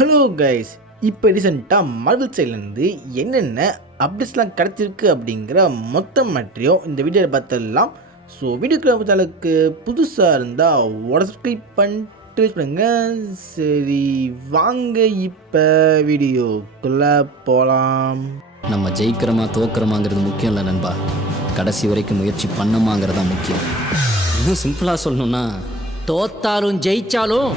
Hello guys, இப்போ ரீசெண்டாக Marvel சைட்லேருந்து என்னென்ன அப்டேட்ஸ்லாம் கிடச்சிருக்கு அப்படிங்கிற மொத்த மேட்ரியும் இந்த வீடியோவில் பார்த்துடலாம். ஸோ வீடியோக்குள்ள பொறுத்தளவுக்கு புதுசாக இருந்தால் சப்ஸ்கிரைப் பண்ணிட்டு பண்ணுங்க. சரி வாங்க இப்போ வீடியோக்குள்ளே போகலாம். நம்ம ஜெயிக்கிறோமா தோக்கிறோமாங்கிறது முக்கியம் இல்லை நண்பா, கடைசி வரைக்கும் முயற்சி பண்ணமாங்கிறதா முக்கியம். இன்னும் சிம்பிளாக சொல்லணும்னா தோத்தாலும் ஜெயிச்சாலும்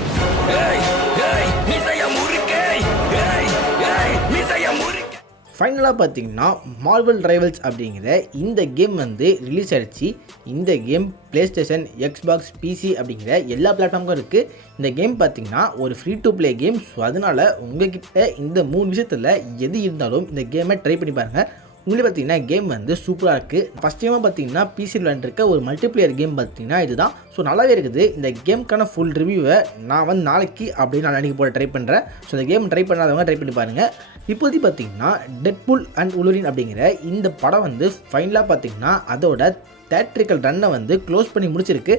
ஃபைனலாக பார்த்தீங்கன்னா மார்வல் ரைவல்ஸ் அப்படிங்கிற இந்த கேம் வந்து ரிலீஸ் ஆகிடுச்சு. இந்த game PlayStation, Xbox, PC அப்படிங்கிற எல்லா பிளாட்ஃபார்முக்கும் இருக்குது. இந்த கேம் பார்த்தீங்கன்னா ஒரு free to play game. So அதனால் உங்கள்கிட்ட இந்த 3 விஷயத்தில் எது இருந்தாலும் இந்த கேமை ட்ரை பண்ணி பாருங்கள். உங்களுக்கு பார்த்தீங்கன்னா கேம் வந்து சூப்பராக இருக்குது. ஃபஸ்ட் டைமாக பார்த்தீங்கன்னா பிசி விளையாண்டுருக்க ஒரு மல்டிப்ளேயர் கேம் பார்த்தீங்கன்னா இதுதான். ஸோ நல்லாவே இருக்குது. இந்த கேமுக்கான ஃபுல் ரிவ்யூவை நான் வந்து நாளைக்கு அப்படின்னு நாளைக்கு போட ட்ரை பண்ணுறேன். ஸோ இந்த கேம் ட்ரை பண்ணாதவங்க ட்ரை பண்ணி பாருங்கள். இப்போதைக்கு பார்த்தீங்கன்னா டெட்பூல் அண்ட் உலுரின் அப்படிங்கிற இந்த படம் வந்து ஃபைனலாக பார்த்தீங்கன்னா அதோட தியேட்ரிக்கல் ரன்னை வந்து க்ளோஸ் பண்ணி முடிச்சிருக்கு.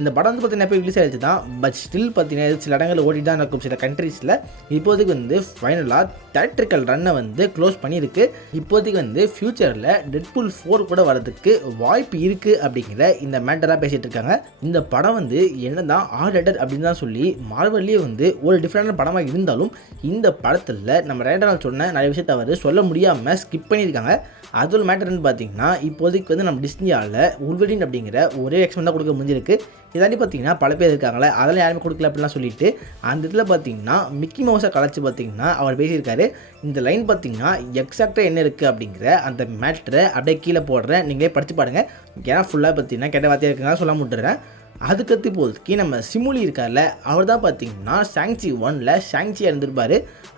இந்த படம் வந்து பார்த்தீங்கன்னா எப்போ ரிலீஸ் ஆகிடுச்சு தான், பட் ஸ்டில் பார்த்தீங்கன்னா சில இடங்களில் ஓடி தான் இருக்கும் சில கண்ட்ரீஸில். இப்போதைக்கு வந்து ஃபைனலாக தியேட்ரிக்கல் ரன்னை வந்து க்ளோஸ் பண்ணியிருக்கு. இப்போதைக்கு வந்து ஃப்யூச்சரில் டெட்பூல் 4 கூட வரதுக்கு வாய்ப்பு இருக்குது அப்படிங்கிற இந்த மேட்டராக பேசிகிட்டு இருக்காங்க. இந்த படம் வந்து என்ன தான் ஆர்டர் அப்படின்னு தான் சொல்லி மார்வல்லே வந்து ஒரு டிஃப்ரெண்டான படமாக இருந்தாலும் இந்த படத்தில் நம்ம ரேண்டரால் சொன்ன நிறைய விஷயத்தை அவர் சொல்ல முடியாமல் ஸ்கிப் பண்ணியிருக்காங்க. அதோட மேட்டர்னு பார்த்தீங்கன்னா இப்போதைக்கு வந்து நம்ம டிஸ்னியாவில் உல்வரின் அப்படிங்கிற ஒரே எக்ஸ்மெண்ட் தான் கொடுக்க முடிஞ்சிருக்கு. இதாண்டி பார்த்தீங்கன்னா பல பேர் இருக்காங்களே, அதெல்லாம் யாருமே கொடுக்கல அப்படிலாம் சொல்லிட்டு அந்த இதில் பார்த்தீங்கன்னா மிக்கி மவுஸை கலைச்சி பார்த்தீங்கன்னா அவர் பேசியிருக்காரு. இந்த லைன் பார்த்தீங்கன்னா எக்ஸாக்டாக என்ன இருக்குது அப்படிங்கிற அந்த மேட்டரை அப்படியே கீழே போடுறேன், நீங்களே படித்து பாருங்கள். ஏன்னா ஃபுல்லாக பார்த்தீங்கன்னா கெட்ட வார்த்தையாக இருக்குங்க சொல்ல முட்டுறேன். அதுக்கடுத்து போதுக்கு நம்ம சிமுலி இருக்கார்ல, அவர் தான் பார்த்தீங்கன்னா ஷாங்சி 1ல் ஷாங்சியாக இருந்திருப்பார்.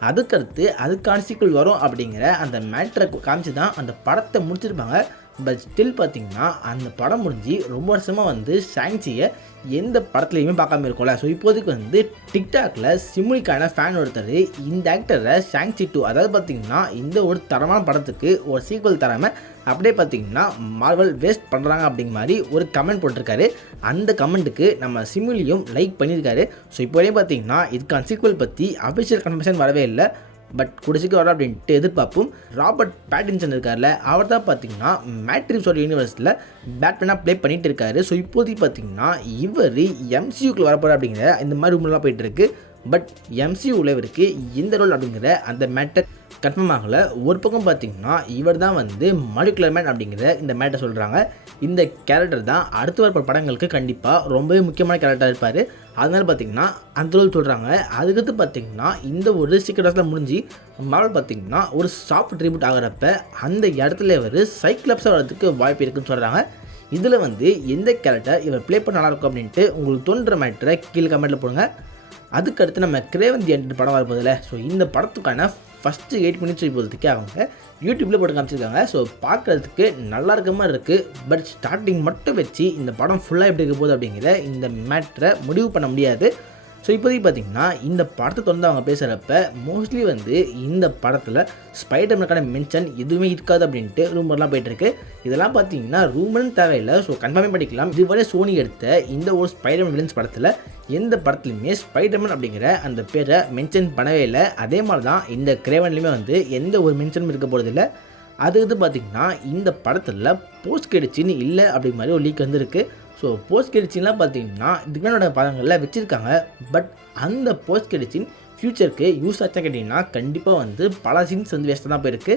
அதுக்கடுத்து அதுக்கான சீக்வல் வரும் அப்படிங்கிற அந்த மேட்டரை காமிச்சு தான் அந்த படத்தை முடிச்சிருப்பாங்க. பட் ஸ்டில் பார்த்தீங்கன்னா அந்த படம் முடிஞ்சு ரொம்ப வருஷமாக வந்து ஷாங்சியை எந்த படத்துலையுமே பார்க்காம இருக்கும்ல. ஸோ இப்போதைக்கு வந்து டிக்டாக்ல சிமுலிக்கான ஃபேன் ஒருத்தர் இந்த ஆக்டரை ஷாங்சி 2, அதாவது பார்த்தீங்கன்னா இந்த ஒரு தரமான படத்துக்கு ஒரு சீக்வல் தராமல் அப்படியே பார்த்தீங்கன்னா மார்வல் வேஸ்ட் பண்ணுறாங்க அப்படிங்கிற மாதிரி ஒரு கமெண்ட் போட்டிருக்காரு. அந்த கமெண்ட்டுக்கு நம்ம சிமுலியும் லைக் பண்ணியிருக்காரு. ஸோ இப்போதே பார்த்தீங்கன்னா இதுக்கான சீக்வல் பற்றி அஃபிஷியல் கன்ஃபர்மேஷன் வரவே இல்லை. பட் குடிச்சிக்கு வர அப்படின்ட்டு எதிர்பார்ப்போம். ராபர்ட் பேட்டின்சன் இருக்கார்ல, அவர் தான் பார்த்தீங்கன்னா மேட்ரிக்ஸோட யூனிவர்ஸில் பேட்மேனாக ப்ளே பண்ணிகிட்டு இருக்காரு. ஸோ இப்போதைக்கு பார்த்தீங்கன்னா இவர் எம்சியூக்குள்ள வரப்போகிற அப்படிங்கிற இந்த மாதிரி ரூம்லாம் போயிட்டு இருக்கு. பட் எம்சியூவில் இவருக்கு இந்த ரோல் அப்படிங்கிற அந்த மேட்டர் கன்ஃபார்ம் ஆகலை. ஒரு பக்கம் பார்த்தீங்கன்னா இவர் தான் வந்து மாலிகுலர் மேன் அப்படிங்கிற இந்த மேட்டர் சொல்கிறாங்க. இந்த கேரக்டர் தான் அடுத்து வர படங்களுக்கு கண்டிப்பாக ரொம்பவே முக்கியமான கேரக்டராக இருப்பார். அதனால பார்த்தீங்கன்னா அந்த ரோல் சொல்கிறாங்க. அதுக்கடுத்து பார்த்தீங்கன்னா இந்த ஒரு சீக்கிரத்தில் முடிஞ்சு மார்வல் பார்த்தீங்கன்னா ஒரு சாஃப்ட் ட்ரிபியூட் ஆகிறப்ப அந்த இடத்துல இவர் சைக்ளப்ஸாக வரதுக்கு வாய்ப்பு இருக்குன்னு சொல்கிறாங்க. இதில் வந்து எந்த கேரக்டர் இவர் ப்ளே பண்ண நல்லாயிருக்கும் அப்படின்ட்டு உங்களுக்கு தோன்ற மேட்டரை கீழே கமெண்ட்டில் போடுங்க. அதுக்கடுத்து நம்ம கிரேவன் தி ஹண்டர் படம் வரப்போதில்ல. ஸோ இந்த படத்துக்கான ஃபஸ்ட்டு 8 மினிட்ஸ் இப்போதைக்கு அவங்க யூடியூப்பில் போட்டு காமிச்சிருக்காங்க. ஸோ பார்க்குறதுக்கு நல்லா இருக்க மாதிரி இருக்குது. பட் ஸ்டார்டிங் மட்டும் வச்சு இந்த படம் ஃபுல்லாக எப்படி இருக்க போகுது அப்படிங்கிற இந்த மேட்டரை முடிவு பண்ண முடியாது. ஸோ இப்போதைக்கு பார்த்திங்கன்னா இந்த படத்தை தொடர்ந்து அவங்க பேசுகிறப்ப மோஸ்ட்லி வந்து இந்த படத்தில் ஸ்பைடர்மேனுக்கான மென்ஷன் எதுவுமே இருக்காது அப்படின்ட்டு ரூமர்லாம் போயிட்டுருக்கு. இதெல்லாம் பார்த்தீங்கன்னா ரூமர்னு தேவையில்லை. ஸோ கன்ஃபார்மே பண்ணிக்கலாம். இதுவரை சோனி எடுத்த இந்த ஒரு ஸ்பைடர்மேன் வில்லன்ஸ் படத்தில் எந்த படத்துலையுமே ஸ்பைடர்மேன் அப்படிங்கிற அந்த பேரை மென்ஷன் பண்ணவே இல்லை. அதே மாதிரி தான் இந்த கிரேவன்லையுமே வந்து எந்த ஒரு மென்ஷனும் இருக்க போகிறதில்ல. அது பார்த்திங்கன்னா இந்த படத்தில் போஸ்ட் கிரெடிட்ஸ்னு இல்லை அப்படி மாதிரி ஒரு லீக் வந்துருக்கு. ஸோ போஸ்ட் கிரெடிட்ஸ்லாம் பார்த்தீங்கன்னா இதுக்கான படங்களில் வச்சுருக்காங்க. பட் அந்த போஸ்ட் கிரெடிட்ஸின் ஃப்யூச்சருக்கு யூஸ் ஆச்சா கேட்டிங்கன்னா கண்டிப்பாக வந்து பல சீன்ஸ் வந்து வேஸ்ட்டாக தான் போயிருக்கு.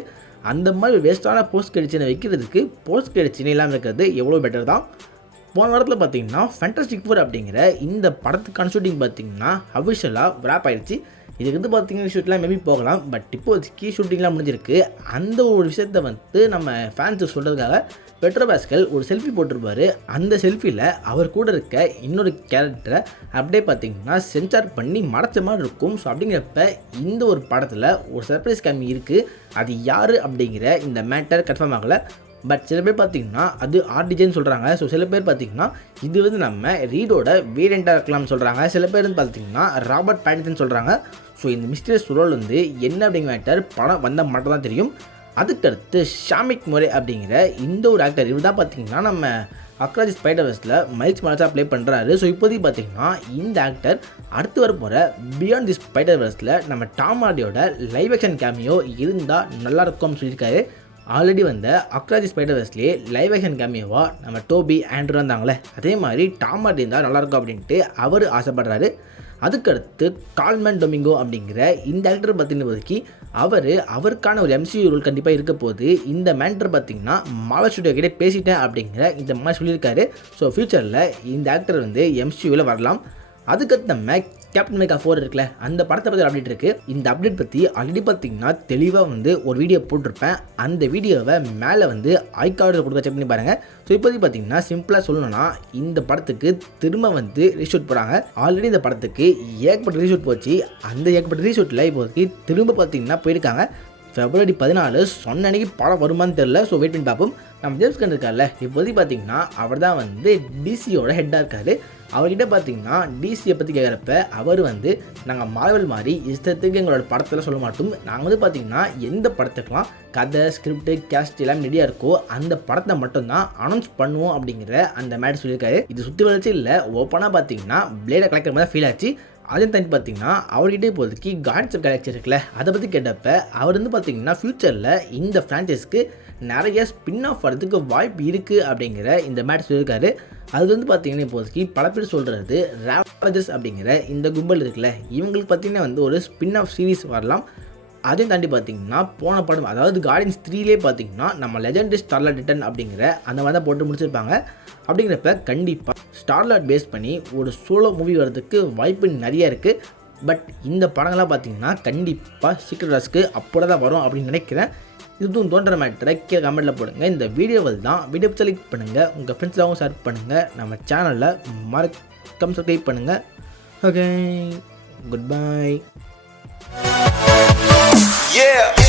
அந்த மாதிரி வேஸ்ட்டான போஸ்ட் கிரெடிட்ஸை வைக்கிறதுக்கு போஸ்ட் கிரெடிட்ஸ்னு இல்லாமல் இருக்கிறது எவ்வளோ பெட்டர் தான். போன வாரத்தில் பார்த்தீங்கன்னா ஃபேண்டாஸ்டிக் ஃபோர் அப்படிங்கிற இந்த படத்துக்கான ஷூட்டிங் பார்த்தீங்கன்னா அஃபிஷியலாக விராப் ஆயிடுச்சு. இதுக்கு வந்து பார்த்தீங்கன்னா ஷூட்லாம் மேபி போகலாம். பட் இப்போதைக்கு ஷூட்டிங்லாம் முடிஞ்சிருக்கு. அந்த ஒரு விஷயத்தை வந்து நம்ம ஃபேன்ஸுக்கு சொல்கிறதுக்காக பெட்ரோ பாஸ்கல் ஒரு செல்ஃபி போட்டிருப்பார். அந்த செல்ஃபியில் அவர் கூட இருக்க இன்னொரு கேரக்டரை அப்படியே பார்த்தீங்கன்னா சென்சார் பண்ணி மறைச்ச மாதிரி இருக்கும். ஸோ அப்படிங்கிறப்ப இந்த ஒரு படத்தில் ஒரு சர்ப்ரைஸ் கேமி இருக்குது. அது யார் அப்படிங்கிற இந்த மேட்டர் கன்ஃபார்ம் ஆகலை. பட் சில பேர் பார்த்தீங்கன்னா அது ஆர்டிஜேன்னு சொல்கிறாங்க. ஸோ சில பேர் பார்த்தீங்கன்னா இது வந்து நம்ம ரீடோட வேரியண்ட்டாக இருக்கலாம்னு சொல்கிறாங்க. சில பேர் வந்து பார்த்தீங்கன்னா ராபர்ட் பேட்டின்சன் சொல்கிறாங்க. ஸோ இந்த மிஸ்டீரியஸ் ரோல் வந்து என்ன அப்படிங்கிற மேட்டர் படம் வந்தால் மட்டும் தான் தெரியும். அதுக்கடுத்து ஷாமிக் மொரே அப்படிங்கிற இந்த ஒரு ஆக்டர், இவர் தான் பார்த்தீங்கன்னா நம்ம அக்ராஸ் தி ஸ்பைடர்வர்ஸில் மைல்ஸ் மொரால்ஸாக ப்ளே பண்ணுறாரு. ஸோ இப்போதைக்கு பார்த்தீங்கன்னா இந்த ஆக்டர் அடுத்து வர போகிற பியாண்ட் தி ஸ்பைடர்வர்ஸில் நம்ம டாம் ஹார்டியோட லைவ் ஆக்ஷன் கேமியோ இருந்தால் நல்லாயிருக்கும்னு சொல்லியிருக்காரு. ஆல்ரெடி வந்த அக்ராஸ் தி ஸ்பைடர்வர்ஸ்லேயே லைவ் ஆக்ஷன் கேமியோவாக நம்ம டோபி ஆண்ட்ரூ வந்தாங்களே, அதே மாதிரி டாம் ஹார்டி இருந்தால் நல்லாயிருக்கும் அப்படின்ட்டு அவர் ஆசைப்படுறாரு. அதுக்கடுத்து கால்மேன் டொமிங்கோ அப்படிங்கிற இந்த ஆக்டர் பார்த்தீங்கன்னா இப்போதைக்கு அவருக்கான ஒரு MCU ரோல் கண்டிப்பாக இருக்க போது. இந்த மேன்டர் பார்த்தீங்கன்னா மார்வல் ஸ்டுடியோ கிட்டே பேசிட்டேன் அப்படிங்கிற இந்த மாதிரி சொல்லியிருக்காரு. ஸோ ஃபியூச்சரில் இந்த ஆக்டர் வந்து MCUவில் வரலாம். அதுக்கடுத்து நம்ம கேப்டன் அமெரிக்கா 4 இருக்குல்ல, அந்த படத்தை பற்றி அப்டேட் இருக்குது. இந்த அப்டேட் பற்றி ஆல்ரெடி பார்த்தீங்கன்னா தெளிவாக வந்து ஒரு வீடியோ போட்டிருப்பேன். அந்த வீடியோவை மேலே வந்து ஐகார்டில் கொடுக்க செக் பண்ணி பாருங்கள். ஸோ இப்போதைக்கு பார்த்தீங்கன்னா சிம்பிளாக சொல்லணும்னா இந்த படத்துக்கு திரும்ப வந்து ரீஷூட் போகிறாங்க. ஆல்ரெடி இந்த படத்துக்கு ஏகப்பட்ட ரீஷூட் போச்சு. அந்த ஏகப்பட்ட ரீஷூட்டில் இப்போதைக்கு திரும்ப பார்த்தீங்கன்னா போயிருக்காங்க. February 14 சொன்ன அன்றைக்கி படம் வருமானு தெரில. ஸோ வெயிட் பண்ணி பார்ப்போம். நம்ம ஜேம்ஸ் கன் இருக்கார்ல, இப்போதைக்கு பார்த்தீங்கன்னா அவர் தான் வந்து டிசியோட ஹெட்டாக இருக்கார். அவர்கிட்ட பார்த்தீங்கன்னா டிசியை பற்றி கேட்குறப்ப அவர் வந்து நாங்கள் மார்வல் மாதிரி இஷ்டத்துக்கு எங்களோட படத்தில் சொல்ல மாட்டோம். நாங்கள் வந்து பார்த்தீங்கன்னா எந்த படத்துக்கெலாம் கதை ஸ்கிரிப்ட் கேஸ்ட் எல்லாம் ரெடியாக இருக்கோ அந்த படத்தை மட்டும்தான் அனௌன்ஸ் பண்ணுவோம் அப்படிங்கிற அந்த மேட்டர் சொல்லியிருக்காரு. இது சுற்றி வளர்ச்சி இல்லை, ஓப்பனாக பார்த்தீங்கன்னா பிளேடை கலெக்டர் மாதிரி ஃபீல் ஆச்சு. அதே தாண்டி பார்த்தீங்கன்னா அவர்கிட்ட இப்போதைக்கு கார்டியன்ஸ் ஆஃப் கேலக்ஸி இருக்குல்ல, அதை பற்றி கேட்டப்ப அவர் வந்து பார்த்தீங்கன்னா ஃப்யூச்சரில் இந்த ஃப்ரான்ச்சைஸ்க்கு நிறைய ஸ்பின் ஆஃப் வரதுக்கு வாய்ப்பு இருக்குது அப்படிங்கிற இந்த மேட்டர் சொல்லியிருக்காரு. அது வந்து பார்த்தீங்கன்னா இப்போதைக்கு பல பேர் சொல்கிறது ராவலர்ஸ் அப்படிங்கிற இந்த கும்பல் இருக்குல்ல, இவங்களுக்கு பார்த்தீங்கன்னா வந்து ஒரு ஸ்பின் ஆஃப் சீரீஸ் வரலாம். அதையும் தாண்டி பார்த்தீங்கன்னா போன படம் அதாவது கார்டியன்ஸ் 3லே பார்த்தீங்கன்னா நம்ம லெஜெண்டரி ஸ்டார்லார்ட் ரிட்டர்ன் அப்படிங்கிற அந்த மாதிரி தான் போட்டு முடிச்சிருப்பாங்க. அப்படிங்கிறப்ப கண்டிப்பாக ஸ்டார்லார்ட் பேஸ் பண்ணி ஒரு சோலோ மூவி வரதுக்கு வாய்ப்பு நிறைய இருக்குது. பட் இந்த படங்கள்லாம் பார்த்தீங்கன்னா கண்டிப்பாக சீக்ரெட் வார்ஸ்க்கு அப்போ தான் வரும் அப்படின்னு நினைக்கிறேன். இதுவும் தோன்ற மேட்டரை கீழே கமெண்ட்டில் போடுங்க. இந்த வீடியோவில் தான் வீடியோ லைக் பண்ணுங்கள், உங்கள் ஃப்ரெண்ட்ஸ்லாகவும் ஷேர் பண்ணுங்கள், நம்ம சேனலில் மறக்காம சப்ஸ்கிரைப் பண்ணுங்கள். Okay, good bye. Yeah.